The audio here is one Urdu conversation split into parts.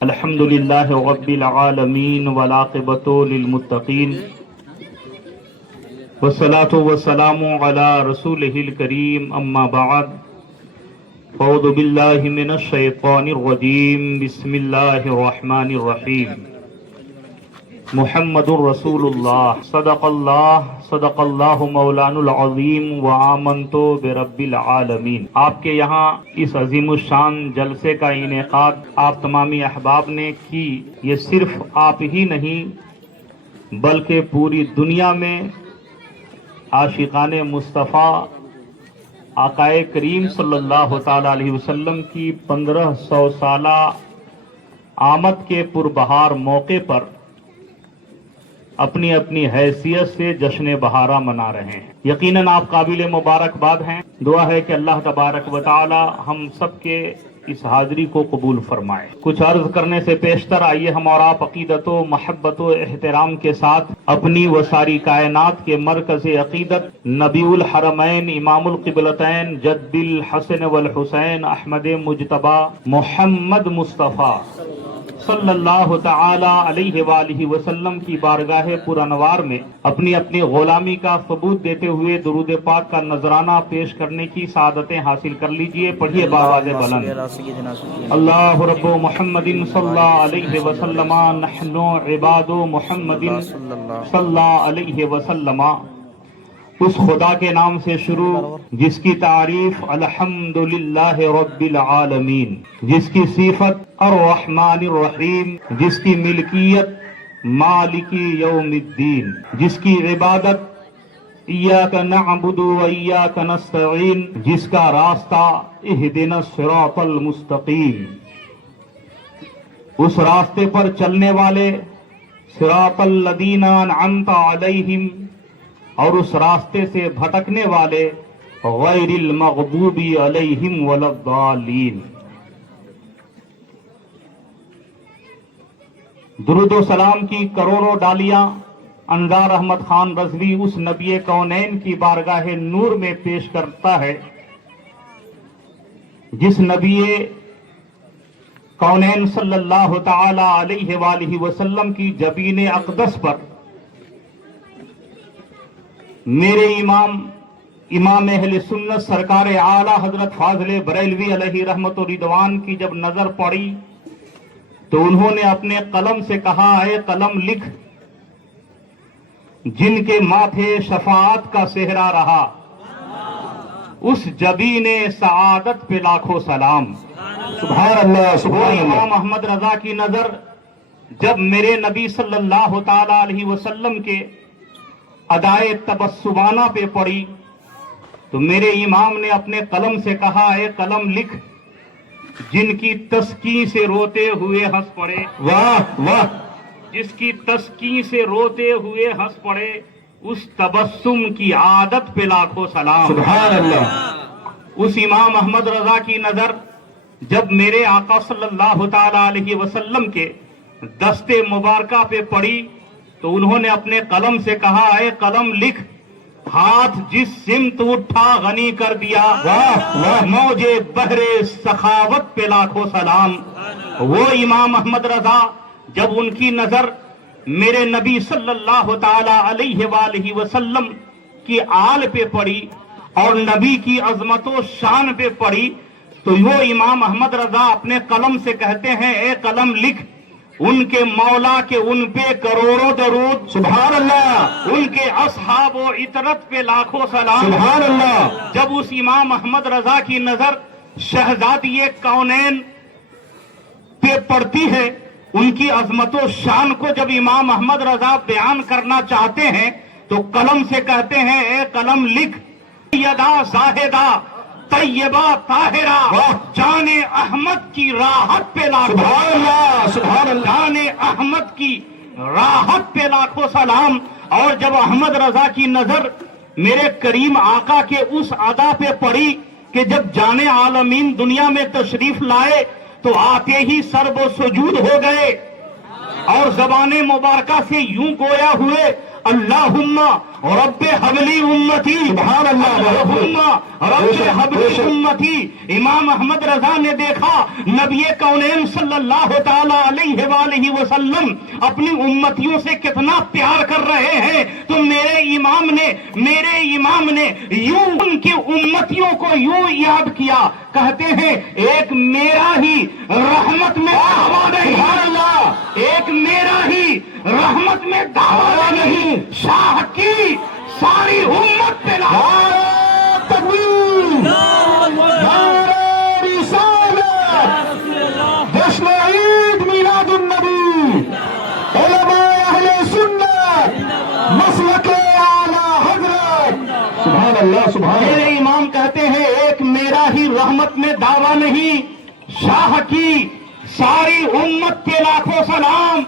الحمد للہ رب العالمین والعاقبۃ للمتقین والصلاة والسلام علی رسولہ الکریم اما بعد اعوذ باللہ من الشیطان الرجیم بسم اللہ الرحمن الرحیم محمد الرسول اللہ صدق اللہ مولانا العظیم وآمنت برب العالمین۔ آپ کے یہاں اس عظیم الشان جلسے کا انعقاد آپ تمامی احباب نے کی، یہ صرف آپ ہی نہیں بلکہ پوری دنیا میں عاشقان مصطفیٰ آقائے کریم صلی اللہ تعالی علیہ وسلم کی 1500 سالہ آمد کے پربہار موقع پر اپنی اپنی حیثیت سے جشن بہارہ منا رہے ہیں۔ یقیناً آپ قابل مبارکباد ہیں۔ دعا ہے کہ اللہ تبارک و تعالی ہم سب کے اس حاضری کو قبول فرمائے۔ کچھ عرض کرنے سے پیشتر آئیے ہم اور آپ عقیدت و محبت و احترام کے ساتھ اپنی و ساری کائنات کے مرکز عقیدت نبی الحرمین امام القبلتین جد الحسن والحسین احمد مجتبی محمد مصطفیٰ صلی اللہ تعالی علیہ وآلہ وسلم کی بارگاہ پرانوار میں اپنی اپنی غلامی کا ثبوت دیتے ہوئے درود پاک کا نذرانہ پیش کرنے کی سعادتیں حاصل کر لیجئے۔ پڑھیے بآواز بلند۔ اللہ رب محمد صلی اللہ علیہ وسلم نحن عباد محمد صلی اللہ علیہ وسلم۔ اس خدا کے نام سے شروع جس کی تعریف الحمدللہ رب العالمین، جس کی صفت الرحمن الرحیم، جس کی ملکیت مالک یوم الدین، جس کی عبادت ایاک نعبد و ایاک نستعین، جس کا راستہ اہدنا الصراط المستقیم، اس راستے پر چلنے والے صراط الذین انعمت علیہم، اور اس راستے سے بھٹکنے والے غیر المغضوب علیہم ولا الضالین۔ درود و سلام کی کروڑوں ڈالیاں انوار احمد خان رضوی اس نبی کونین کی بارگاہ نور میں پیش کرتا ہے جس نبی کونین صلی اللہ تعالی علیہ وآلہ وسلم کی جبین اقدس پر میرے امام اہل سنت سرکار اعلیٰ حضرت فاضل بریلوی علیہ رحمت و رضوان کی جب نظر پڑی تو انہوں نے اپنے قلم سے کہا، اے قلم لکھ، جن کے ماتھے شفاعت کا صحرا رہا اس جبین سعادت پہ لاکھوں سلام۔ سبحان اللہ سبحان اللہ۔ امام احمد رضا کی نظر جب میرے نبی صلی اللہ تعالی علیہ وسلم کے ادائے تبسمانہ پہ پڑی تو میرے امام نے اپنے قلم سے کہا، اے قلم لکھ، جن کی تسکین سے روتے ہوئے ہنس پڑے، واہ واہ، جس کی تسکین سے روتے ہوئے ہنس پڑے اس تبسم کی عادت پہ لاکھوں سلام۔ سبحان اللہ۔ اس امام احمد رضا کی نظر جب میرے آقا صلی اللہ تعالی علیہ وسلم کے دستے مبارکہ پہ پڑی تو انہوں نے اپنے قلم سے کہا، اے قلم لکھ، ہاتھ جس سمت اٹھا غنی کر دیا، واہ واہ، موجے بحر سخاوت پہ لاکھوں سلام۔ وہ امام احمد رضا جب ان کی نظر میرے نبی صلی اللہ تعالی علیہ وآلہ وسلم کی آل پہ پڑی اور نبی کی عظمت و شان پہ پڑی تو وہ امام احمد رضا اپنے قلم سے کہتے ہیں، اے قلم لکھ، ان کے مولا کے ان پہ کروڑوں درود، سبحان اللہ، ان کے اصحاب و عطرت پہ لاکھوں سلام۔ سبحان اللہ۔ جب اس امام احمد رضا کی نظر شہزادی کونین پہ پڑتی ہے، ان کی عظمت و شان کو جب امام احمد رضا بیان کرنا چاہتے ہیں تو قلم سے کہتے ہیں، اے قلم لکھ، یدا زاہدہ طیبہ طاہرہ جان احمد کی راحت پہ لاکھوں سبحان اللہ سبحان اللہ۔ جان احمد کی راحت پہ لاکھوں سلام۔ اور جب احمد رضا کی نظر میرے کریم آقا کے اس ادا پہ پڑی کہ جب جان عالمین دنیا میں تشریف لائے تو آتے ہی سرب و سجود ہو گئے اور زبان مبارکہ سے یوں گویا ہوئے، اللہم رب حبلی امتی، سبحان اللہ، اللہم رب حبلی امتی۔ امام احمد رضا نے دیکھا نبی کونین صلی اللہ تعالی علیہ وآلہ وسلم اپنی امتیوں سے کتنا پیار کر رہے ہیں، تو میرے امام نے یوں ان کی امتیوں کو یوں یاد کیا، کہتے ہیں ایک میرا ہی رحمت میں دعویٰ نہیں، ایک میرا ہی رحمت میں دعویٰ نہیں، شاہ کی ساری امت پہ نعرہ تکبیر، نعرہ رسالت، جشن عید میلاد النبی، علماء اہل سنت، مسلک اعلی حضرت۔ سبحان اللہ، سبحان میرے اللہ۔ امام کہتے ہیں ایک میرا ہی رحمت میں دعویٰ نہیں، شاہ کی ساری امت کے لاکھوں سلام۔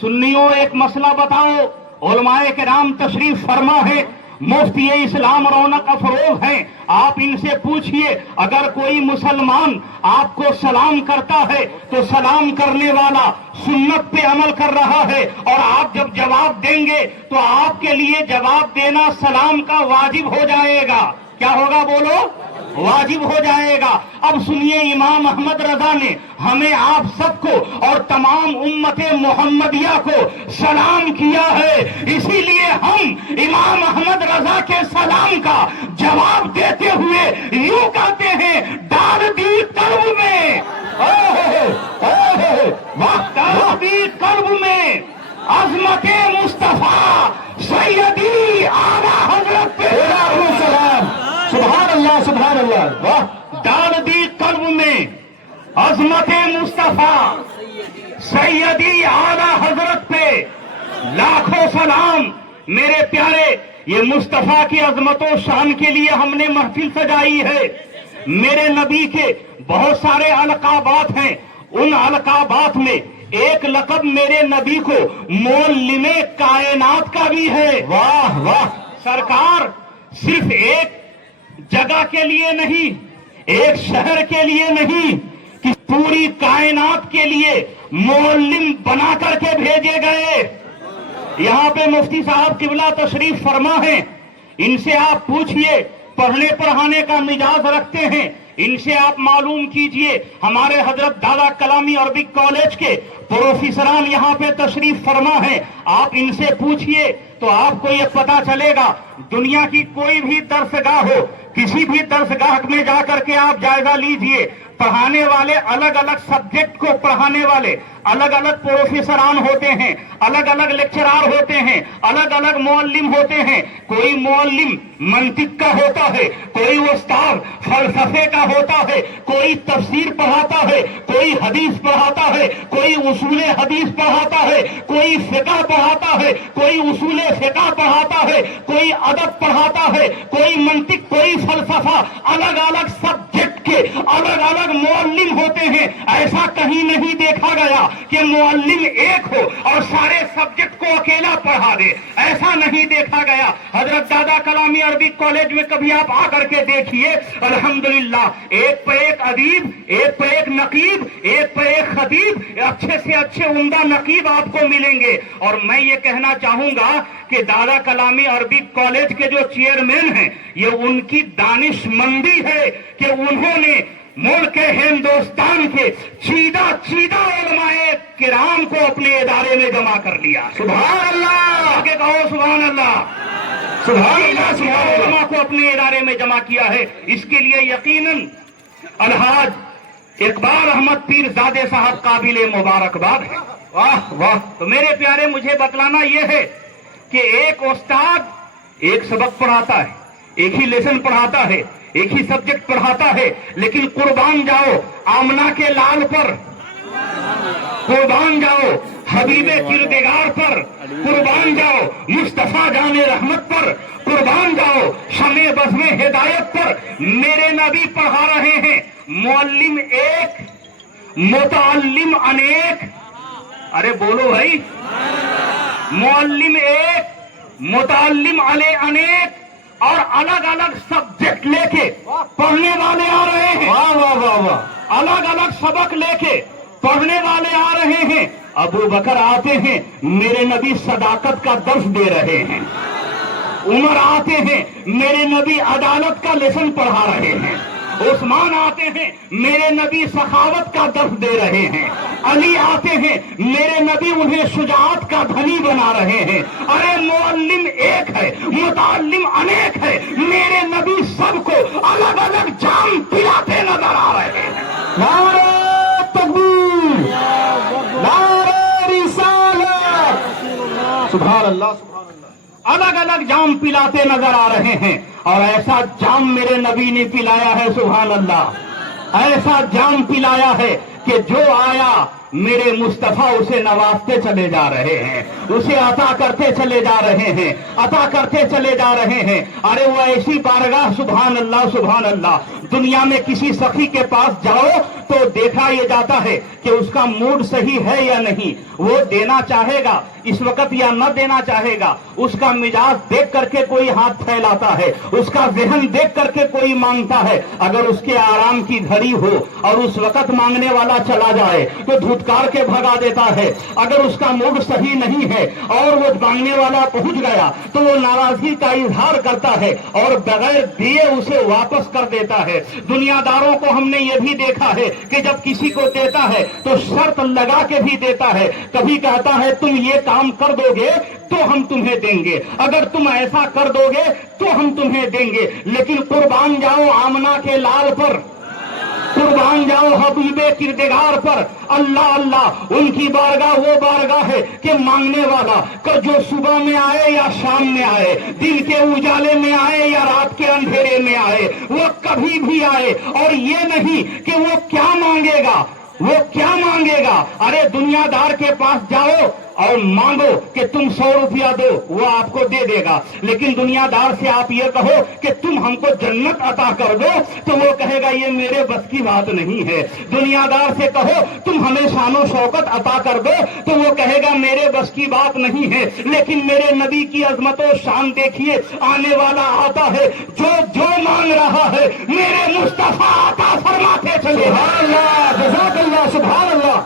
سنیوں ایک مسئلہ بتاؤ، علماء کرام تشریف فرما ہے، مفتی اسلام رونق افروز ہیں، آپ ان سے پوچھئے اگر کوئی مسلمان آپ کو سلام کرتا ہے تو سلام کرنے والا سنت پہ عمل کر رہا ہے، اور آپ جب جواب دیں گے تو آپ کے لیے جواب دینا سلام کا واجب ہو جائے گا۔ کیا ہوگا بولو؟ واجب ہو جائے گا۔ اب سنیے، امام احمد رضا نے ہمیں آپ سب کو اور تمام امت محمدیہ کو سلام کیا ہے، اسی لیے ہم امام احمد رضا کے سلام کا جواب دیتے ہوئے یوں کہتے ہیں، ڈال دی قلب میں، ڈال دی قلب میں عظمت مصطفیٰ سیدی اعلیٰ حضرت پہ سلام، سبحان اللہ، سبحان اللہ، واہ۔ ڈال دی قلب میں عظمت مصطفیٰ سیدی اعلیٰ حضرت پہ لاکھوں سلام۔ میرے پیارے، یہ مصطفیٰ کی عظمت و شان کے لیے ہم نے محفل سجائی ہے۔ میرے نبی کے بہت سارے القابات ہیں، ان القابات میں ایک لقب میرے نبی کو معلم کائنات کا بھی ہے۔ واہ واہ، سرکار صرف ایک جگہ کے لیے نہیں، ایک شہر کے لیے نہیں، کہ پوری کائنات کے لیے معلم بنا کر کے بھیجے گئے۔ یہاں پہ مفتی صاحب قبلہ تشریف فرما ہیں، ان سے آپ پوچھئے، پڑھنے پڑھانے کا مزاج رکھتے ہیں، ان سے آپ معلوم کیجئے، ہمارے حضرت دادا کلامی عربک کالج کے پروفیسران یہاں پہ تشریف فرما ہیں، آپ ان سے پوچھئے تو آپ کو یہ پتا چلے گا، دنیا کی کوئی بھی درسگاہ ہو، کسی بھی درسگاہ میں جا کر کے آپ جائزہ لیجئے، پڑھانے والے الگ الگ سبجیکٹ کو پڑھانے والے الگ الگ پروفیسران ہوتے ہیں، الگ الگ لیکچرار ہوتے ہیں، الگ الگ معلم ہوتے ہیں۔ کوئی معلم منطق کا ہوتا ہے، کوئی استاد فلسفے کا ہوتا ہے، کوئی تفسیر پڑھاتا ہے، کوئی حدیث پڑھاتا ہے، کوئی اصول حدیث پڑھاتا ہے، کوئی فقہ پڑھاتا ہے، کوئی اصول فقہ پڑھاتا ہے، کوئی ادب پڑھاتا ہے، کوئی منطق، کوئی فلسفہ، الگ الگ سبجیکٹ کے الگ الگ معلم ہوتے ہیں۔ ایسا کہیں نہیں دیکھا گیا کہ معلم ایک ہو اور سارے سبجیکٹ کو اکیلا پڑھا دے، ایسا نہیں دیکھا گیا۔ حضرت دادا کلامی عربک کالج میں کبھی آپ آ کر کے دیکھیے، الحمدللہ ایک پہ ایک ادیب، ایک پہ ایک نقیب، ایک پہ ایک خطیب، اچھے سے اچھے عمدہ نقیب آپ کو ملیں گے۔ اور میں یہ کہنا چاہوں گا کہ دادا کلامی عربک کالج کے جو چیئرمین ہیں، یہ ان کی دانش مندی ہے کہ انہوں نے ملک ہندوستان کے چیدہ علماء کرام کو اپنے ادارے میں جمع کر لیا۔ سبحان اللہ، آگے کہو سبحان اللہ۔ سبحان اللہ، سبحان اللہ۔ علماء کو اپنے ادارے میں جمع کیا ہے، اس کے لیے یقیناً الحاج اقبال احمد پیر زادے صاحب قابل مبارکباد ہے۔ واہ واہ، تو میرے پیارے، مجھے بتلانا یہ ہے کہ ایک استاد ایک سبق پڑھاتا ہے، ایک ہی لیسن پڑھاتا ہے، ایک ہی سبجیکٹ پڑھاتا ہے، لیکن قربان جاؤ آمنہ کے لال پر، قربان جاؤ حبیب کردگار پر، قربان جاؤ مصطفیٰ جان رحمت پر، قربان جاؤ شمع بزم ہدایت پر۔ میرے نبی پڑھا رہے ہیں، معلم ایک متعلم انیک۔ ارے بولو بھائی، معلم ایک متعلم علی انیک، اور الگ الگ سبجیکٹ لے کے پڑھنے والے آ رہے ہیں، واہ واہ واہ واہ، الگ الگ سبق لے کے پڑھنے والے آ رہے ہیں، ابو بکر آتے ہیں، میرے نبی صداقت کا درس دے رہے ہیں، عمر آتے ہیں، میرے نبی عدالت کا لیسن پڑھا رہے ہیں، عثمان آتے ہیں، میرے نبی سخاوت کا درس دے رہے ہیں، علی آتے ہیں، میرے نبی انہیں شجاعت کا دھنی بنا رہے ہیں۔ ارے معلم ایک ہے، متعلم انیک ہے، میرے نبی سب کو الگ الگ جام پلاتے نظر آ رہے ہیں۔ نعرہ تکبیر، نعرہ رسالت، سبحان اللہ سبحان اللہ۔ الگ الگ جام پلاتے نظر آ رہے ہیں، اور ایسا جام میرے نبی نے پلایا ہے، سبحان اللہ، ایسا جام پلایا ہے کہ جو آیا میرے مصطفیٰ اسے نوازتے چلے جا رہے ہیں، اسے عطا کرتے چلے جا رہے ہیں، عطا کرتے چلے جا رہے ہیں۔ ارے وہ ایسی بارگاہ، سبحان اللہ سبحان اللہ، دنیا میں کسی سخی کے پاس جاؤ تو دیکھا یہ جاتا ہے کہ اس کا موڈ صحیح ہے یا نہیں، وہ دینا چاہے گا اس وقت یا نہ دینا چاہے گا، اس کا مزاج دیکھ کر کے کوئی ہاتھ پھیلاتا ہے، اس کا ذہن دیکھ کر کے کوئی مانگتا ہے۔ اگر اس کے آرام کی گھڑی ہو اور اس وقت مانگنے والا چلا جائے تو دھتکار کے بھگا دیتا ہے، اگر اس کا موڈ صحیح نہیں ہے اور وہ مانگنے والا پہنچ گیا تو وہ ناراضگی کا اظہار کرتا ہے اور بغیر دیے اسے واپس کر دیتا ہے۔ دنیا داروں کو ہم نے یہ بھی دیکھا ہے کہ جب کسی کو دیتا ہے تو شرط لگا کے بھی دیتا ہے، کبھی کہتا ہے تم یہ کام کر دو گے تو ہم تمہیں دیں گے، اگر تم ایسا کر دو گے تو ہم تمہیں دیں گے۔ لیکن قربان جاؤ آمنہ کے لال پر، قربان جاؤ حبیب کردگار پر، اللہ اللہ، ان کی بارگاہ وہ بارگاہ ہے کہ مانگنے والا کہ جو صبح میں آئے یا شام میں آئے، دن کے اجالے میں آئے یا رات کے اندھیرے میں آئے، وہ کبھی بھی آئے، اور یہ نہیں کہ وہ کیا مانگے گا، وہ کیا مانگے گا۔ ارے دنیا دار کے پاس جاؤ اور مانگو کہ تم 100 روپیہ دو، وہ آپ کو دے دے گا، لیکن دنیا دار سے آپ یہ کہو کہ تم ہم کو جنت عطا کر دو تو وہ کہے گا یہ میرے بس کی بات نہیں ہے۔ دنیا دار سے کہو تم ہمیں شان و شوکت عطا کر دو تو وہ کہے گا میرے بس کی بات نہیں ہے۔ لیکن میرے نبی کی عظمت و شان دیکھیے، آنے والا آتا ہے، جو جو مانگ رہا ہے میرے مصطفیٰ عطا فرماتے چلے، سبحان اللہ، جزاک اللہ، سبحان اللہ،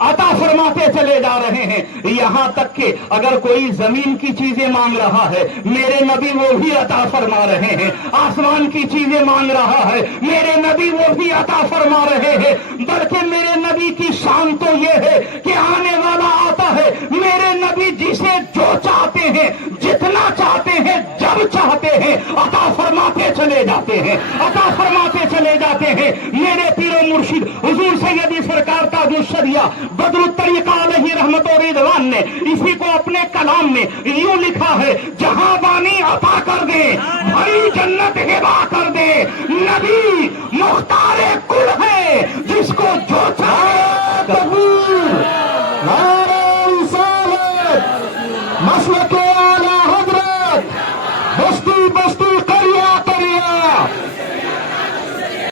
عطا فرماتے چلے جا رہے ہیں۔ یہاں تک کہ اگر کوئی زمین کی چیزیں مانگ رہا ہے میرے نبی وہ بھی عطا فرما رہے ہیں، آسمان کی چیزیں مانگ رہا ہے میرے نبی وہ بھی عطا فرما رہے ہیں۔ بلکہ میرے نبی کی شان تو یہ ہے کہ آنے والا آتا ہے، میرے نبی جسے جو چاہتے ہیں، جتنا چاہتے ہیں، جب چاہتے ہیں، عطا فرماتے چلے جاتے ہیں، عطا فرماتے چلے جاتے ہیں۔ میرے پیر و مرشد حضور سیدی سرکار تاج الشریعہ بدر الطریقہ علیہ رحمت و رضوان نے اسی کو اپنے کلام میں یوں لکھا ہے، جہاں بانی عطا کر دے، بھری جنت ہبا کر دے، نبی مختار کل ہے جس کو جو چاہے۔ تکبیر، نعرہ رسالت، مسلک اعلی حضرت، بستی بستی